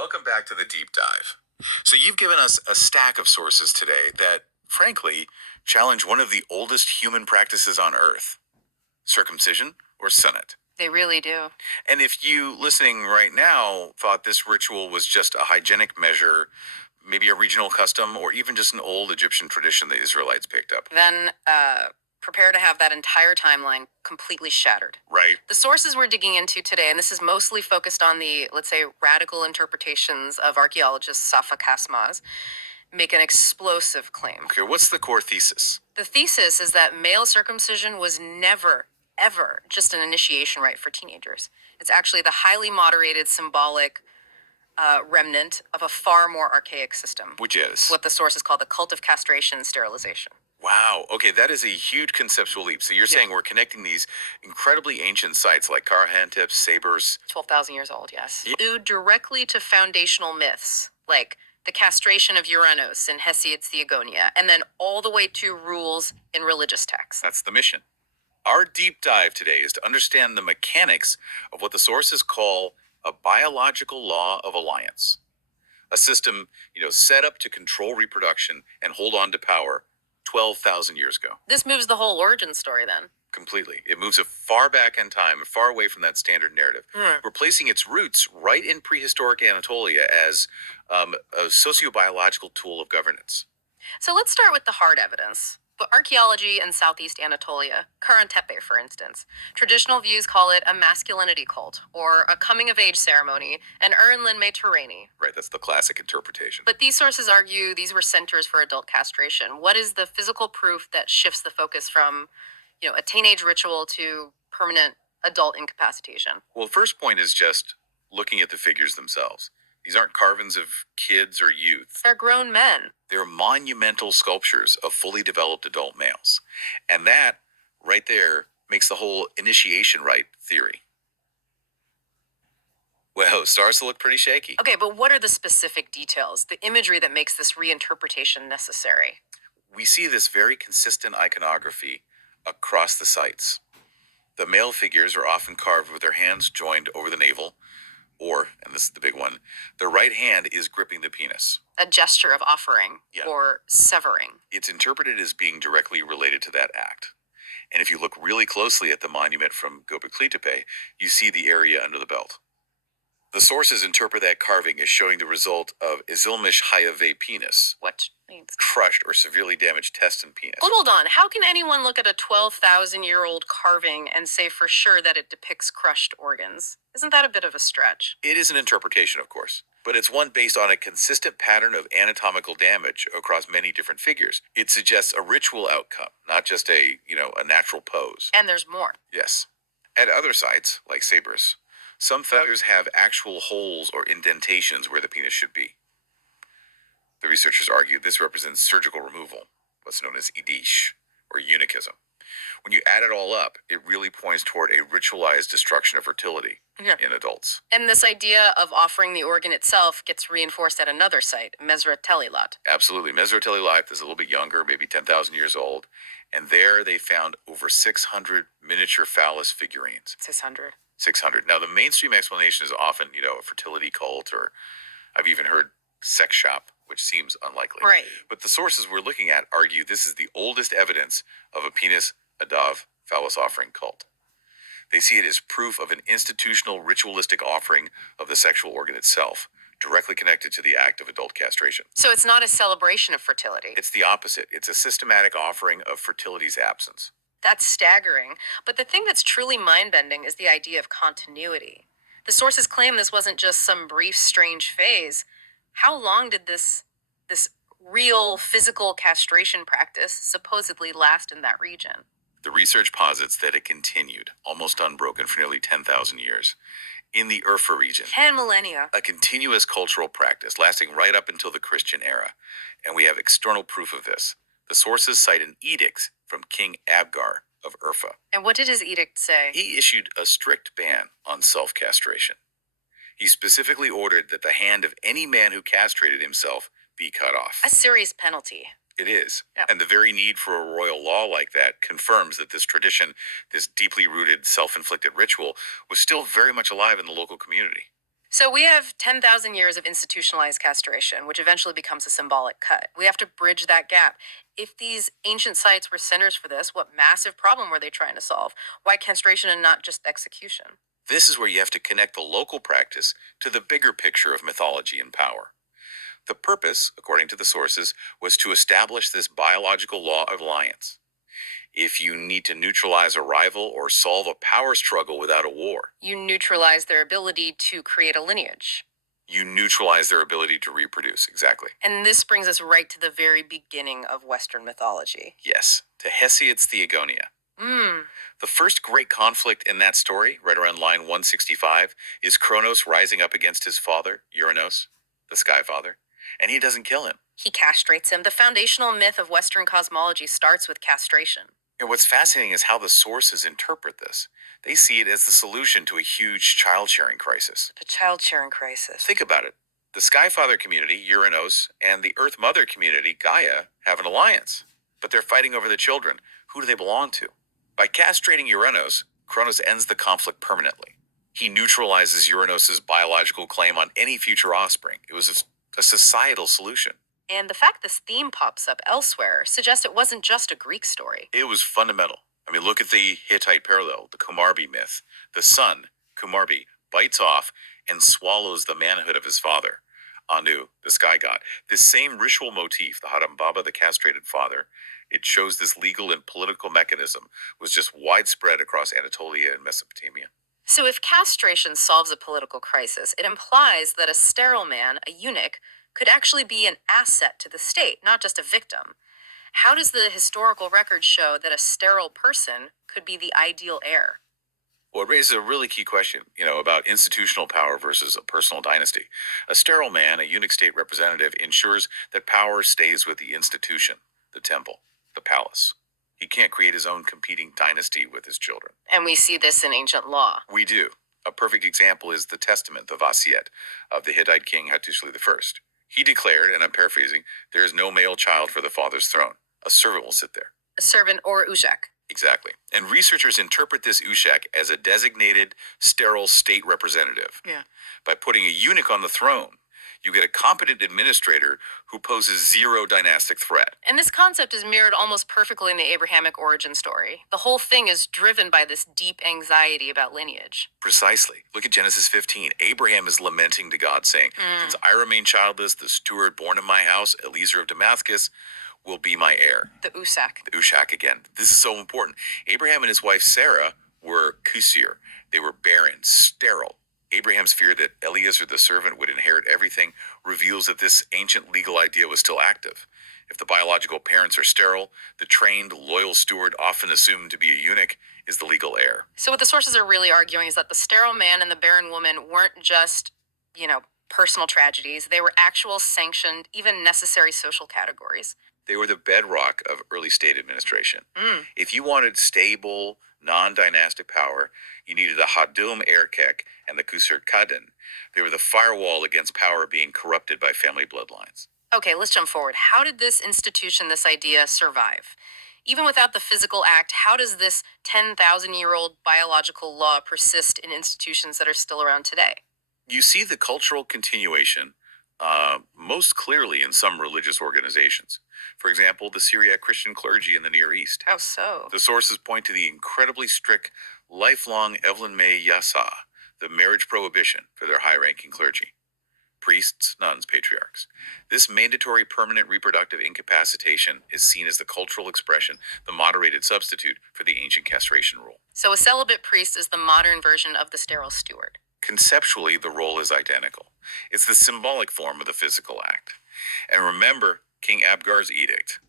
Welcome back to the deep dive. So, you've given us a stack of sources today that, frankly, challenge one of the oldest human practices on Earth: circumcision or sonnet. They really do. And if you listening right now thought this ritual was just a hygienic measure, maybe a regional custom, or even just an old Egyptian tradition the Israelites picked up, Then prepare to have that entire timeline completely shattered. right? The sources we're digging into today, and this is mostly focused on the, let's say, radical interpretations of archaeologist Safa Kaçmaz, make an explosive claim. Okay, what's the core thesis? The thesis is that male circumcision was never, ever just an initiation rite for teenagers. It's actually the highly moderated, symbolic remnant of a far more archaic system. Which is? What the sources call the cult of castration and sterilization. Wow. Okay, that is a huge conceptual leap. So you're saying we're connecting these incredibly ancient sites like Karahantips, Sabers. 12,000 years old, yes. Yeah. Due directly to foundational myths like the castration of Uranus in Hesiod's Theogonia, and then all the way to rules in religious texts. That's the mission. Our deep dive today is to understand the mechanics of what the sources call a biological law of alliance. A system, set up to control reproduction and hold on to power 12,000 years ago. This moves the whole origin story then. Completely. It moves it far back in time, far away from that standard narrative, replacing its roots right in prehistoric Anatolia as a sociobiological tool of governance. So let's start with the hard evidence. But archaeology in Southeast Anatolia, Tepe, for instance, traditional views call it a masculinity cult or a coming-of-age ceremony, an Urnlin Maturani. Right, that's the classic interpretation. But these sources argue these were centers for adult castration. What is the physical proof that shifts the focus from, a teenage ritual to permanent adult incapacitation? Well, first point is just looking at the figures themselves. These aren't carvings of kids or youth. They're grown men. They're monumental sculptures of fully developed adult males. And that, right there, makes the whole initiation rite theory. Well, starts to look pretty shaky. Okay, but what are the specific details, the imagery that makes this reinterpretation necessary? We see this very consistent iconography across the sites. The male figures are often carved with their hands joined over the navel, or, and this is the big one, the right hand is gripping the penis. A gesture of offering or severing. It's interpreted as being directly related to that act. And if you look really closely at the monument from Göbekli Tepe, you see the area under the belt. The sources interpret that carving as showing the result of Ezilmiş Hayave penis. What means? Crushed or severely damaged test and penis. Hold on. How can anyone look at a 12,000-year-old carving and say for sure that it depicts crushed organs? Isn't that a bit of a stretch? It is an interpretation, of course, but it's one based on a consistent pattern of anatomical damage across many different figures. It suggests a ritual outcome, not just a natural pose. And there's more. Yes. At other sites, like Sabers, some figures have actual holes or indentations where the penis should be. The researchers argue this represents surgical removal, what's known as Idish, or eunuchism. When you add it all up, it really points toward a ritualized destruction of fertility in adults. And this idea of offering the organ itself gets reinforced at another site, Mesret Telilat. Absolutely. Mesret Telilat is a little bit younger, maybe 10,000 years old, and there they found over 600 miniature phallus figurines. 600. 600. Now, the mainstream explanation is often, a fertility cult, or I've even heard sex shop, which seems unlikely. Right. But the sources we're looking at argue this is the oldest evidence of a penis, adav, phallus offering cult. They see it as proof of an institutional ritualistic offering of the sexual organ itself, directly connected to the act of adult castration. So it's not a celebration of fertility. It's the opposite. It's a systematic offering of fertility's absence. That's staggering. But the thing that's truly mind-bending is the idea of continuity. The sources claim this wasn't just some brief, strange phase. How long did this real physical castration practice supposedly last in that region? The research posits that it continued, almost unbroken, for nearly 10,000 years. In the Urfa region. 10 millennia. A continuous cultural practice lasting right up until the Christian era. And we have external proof of this. The sources cite an edict from King Abgar of Urfa. And what did his edict say? He issued a strict ban on self-castration. He specifically ordered that the hand of any man who castrated himself be cut off. A serious penalty. It is. Yep. And the very need for a royal law like that confirms that this tradition, this deeply rooted self-inflicted ritual, was still very much alive in the local community. So we have 10,000 years of institutionalized castration, which eventually becomes a symbolic cut. We have to bridge that gap. If these ancient sites were centers for this, what massive problem were they trying to solve? Why castration and not just execution? This is where you have to connect the local practice to the bigger picture of mythology and power. The purpose, according to the sources, was to establish this biological law of alliance. If you need to neutralize a rival or solve a power struggle without a war, You neutralize their ability to create a lineage. you neutralize their ability to reproduce. Exactly. And this brings us right to the very beginning of Western mythology. Yes, to Hesiod's Theogonia. Hmm. The first great conflict in that story, right around line 165, is Kronos rising up against his father, Uranos, the sky father, and he doesn't kill him. He castrates him. The foundational myth of Western cosmology starts with castration. And what's fascinating is how the sources interpret this. They see it as the solution to a huge child-sharing crisis. The child sharing crisis. Think about it. The Sky Father community, Uranos, and the Earth Mother community, Gaia, have an alliance. But they're fighting over the children. Who do they belong to? By castrating Uranos, Kronos ends the conflict permanently. He neutralizes Uranos' biological claim on any future offspring. It was a societal solution. And the fact this theme pops up elsewhere suggests it wasn't just a Greek story. It was fundamental. I mean, look at the Hittite parallel, the Kumarbi myth. The son, Kumarbi, bites off and swallows the manhood of his father, Anu, the sky god. This same ritual motif, the Harambaba, the castrated father, it shows this legal and political mechanism was just widespread across Anatolia and Mesopotamia. So if castration solves a political crisis, it implies that a sterile man, a eunuch, could actually be an asset to the state, not just a victim. How does the historical record show that a sterile person could be the ideal heir? Well, it raises a really key question, about institutional power versus a personal dynasty. A sterile man, a eunuch state representative, ensures that power stays with the institution, the temple, the palace. He can't create his own competing dynasty with his children. And we see this in ancient law. We do. A perfect example is the testament, the Vasiet, of the Hittite king Hattusili I. He declared, and I'm paraphrasing, there is no male child for the father's throne. A servant will sit there. A servant or ujak. Exactly. And researchers interpret this ushak as a designated sterile state representative. Yeah. By putting a eunuch on the throne, you get a competent administrator who poses zero dynastic threat. And this concept is mirrored almost perfectly in the Abrahamic origin story. The whole thing is driven by this deep anxiety about lineage. Precisely. Look at Genesis 15. Abraham is lamenting to God, saying, since I remain childless, the steward born in my house, Eliezer of Damascus, will be my heir. The usak. The ushak again. This is so important. Abraham and his wife Sarah were kusir. They were barren, sterile. Abraham's fear that Eliezer the servant would inherit everything reveals that this ancient legal idea was still active. If the biological parents are sterile, the trained, loyal steward, often assumed to be a eunuch, is the legal heir. So what the sources are really arguing is that the sterile man and the barren woman weren't just, personal tragedies. They were actual sanctioned, even necessary social categories. They were the bedrock of early state administration. If you wanted stable, non-dynastic power, you needed the Hadum Erkek and the Kusur Kadin. They were the firewall against power being corrupted by family bloodlines. Okay, let's jump forward. How did this institution, this idea, survive? Even without the physical act, how does this 10,000-year-old biological law persist in institutions that are still around today? You see the cultural continuation most clearly in some religious organizations. For example, the Syriac Christian clergy in the Near East. How so? The sources point to the incredibly strict, lifelong Evlin May Yasa, the marriage prohibition for their high-ranking clergy. Priests, nuns, patriarchs. This mandatory permanent reproductive incapacitation is seen as the cultural expression, the moderated substitute for the ancient castration rule. So a celibate priest is the modern version of the sterile steward. Conceptually, the role is identical. It's the symbolic form of the physical act. And remember King Abgar's edict.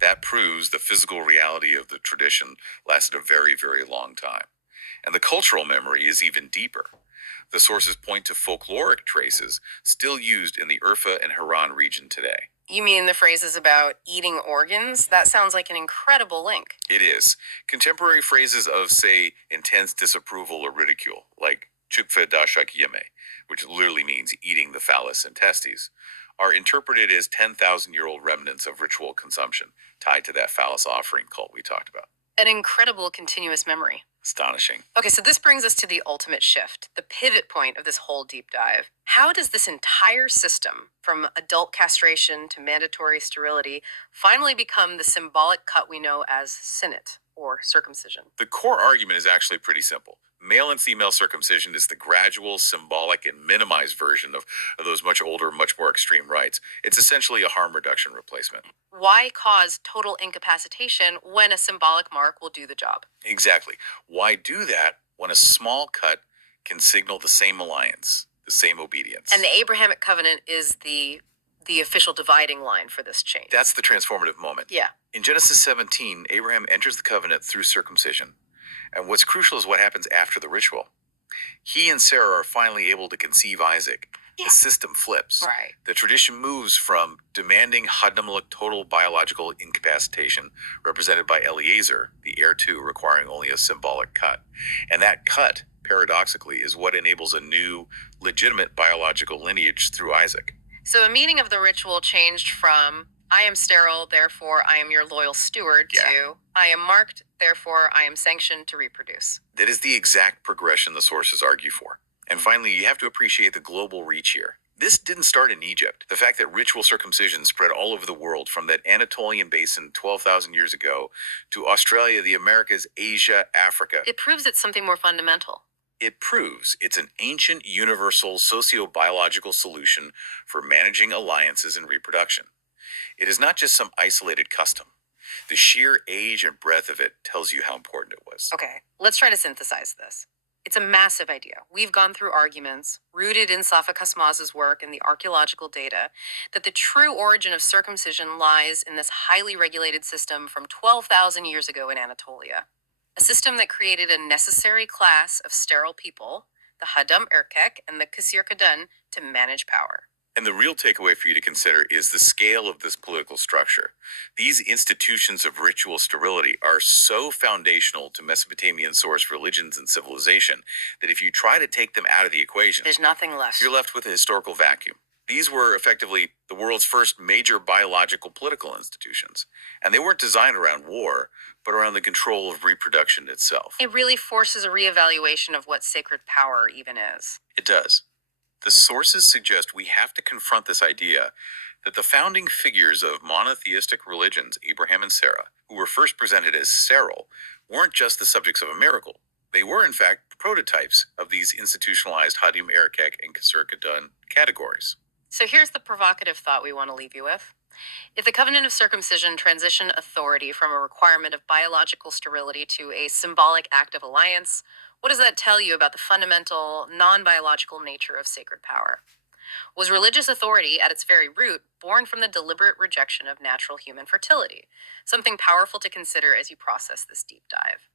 That proves the physical reality of the tradition lasted a very, very long time. And the cultural memory is even deeper. The sources point to folkloric traces still used in the Urfa and Haran region today. You mean the phrases about eating organs? That sounds like an incredible link. It is. Contemporary phrases of, say, intense disapproval or ridicule, like chukfe dashak yeme, which literally means eating the phallus and testes, are interpreted as 10,000-year-old remnants of ritual consumption tied to that phallus offering cult we talked about. An incredible continuous memory. Astonishing. Okay, so this brings us to the ultimate shift, the pivot point of this whole deep dive. How does this entire system, from adult castration to mandatory sterility, finally become the symbolic cut we know as sinnet, or circumcision? The core argument is actually pretty simple. Male and female circumcision is the gradual, symbolic, and minimized version of those much older, much more extreme rites. It's essentially a harm reduction replacement. Why cause total incapacitation when a symbolic mark will do the job? Exactly. Why do that when a small cut can signal the same alliance, the same obedience? And the Abrahamic covenant is the official dividing line for this change. That's the transformative moment. Yeah. In Genesis 17, Abraham enters the covenant through circumcision. And what's crucial is what happens after the ritual. He and Sarah are finally able to conceive Isaac. Yeah. The system flips. Right. The tradition moves from demanding Hadamalik total biological incapacitation, represented by Eliezer, the heir to, requiring only a symbolic cut. And that cut, paradoxically, is what enables a new, legitimate biological lineage through Isaac. So a meaning of the ritual changed from I am sterile, therefore I am your loyal steward, Yeah. to I am marked, therefore I am sanctioned to reproduce. That is the exact progression the sources argue for. And finally, you have to appreciate the global reach here. This didn't start in Egypt. The fact that ritual circumcision spread all over the world, from that Anatolian basin 12,000 years ago to Australia, the Americas, Asia, Africa, It proves it's something more fundamental. it proves it's an ancient, universal, socio-biological solution for managing alliances and reproduction. It is not just some isolated custom. The sheer age and breadth of it tells you how important it was. Okay, let's try to synthesize this. It's a massive idea. We've gone through arguments, rooted in Safa Kaçmaz's work and the archaeological data, that the true origin of circumcision lies in this highly regulated system from 12,000 years ago in Anatolia. A system that created a necessary class of sterile people, the Hadam Erkek and the Kasir Kadun, to manage power. And the real takeaway for you to consider is the scale of this political structure. These institutions of ritual sterility are so foundational to Mesopotamian source religions and civilization that if you try to take them out of the equation, There's nothing left. you're left with a historical vacuum. These were effectively the world's first major biological political institutions. And they weren't designed around war, but around the control of reproduction itself. It really forces a reevaluation of what sacred power even is. It does. The sources suggest we have to confront this idea that the founding figures of monotheistic religions, Abraham and Sarah, who were first presented as sterile, weren't just the subjects of a miracle. They were, in fact, prototypes of these institutionalized Hadim Erkek and Kasur Kadun categories. So here's the provocative thought we want to leave you with. If the covenant of circumcision transitioned authority from a requirement of biological sterility to a symbolic act of alliance, what does that tell you about the fundamental, non-biological nature of sacred power? Was religious authority, at its very root, born from the deliberate rejection of natural human fertility? Something powerful to consider as you process this deep dive.